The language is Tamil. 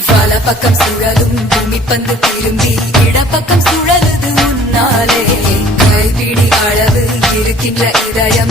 பக்கம் சுழலும் பூமி பந்து திரும்பி இடப்பக்கம் சுழலுது உன்னாலே கைபிடி அளவு இருக்கின்ற இதயம்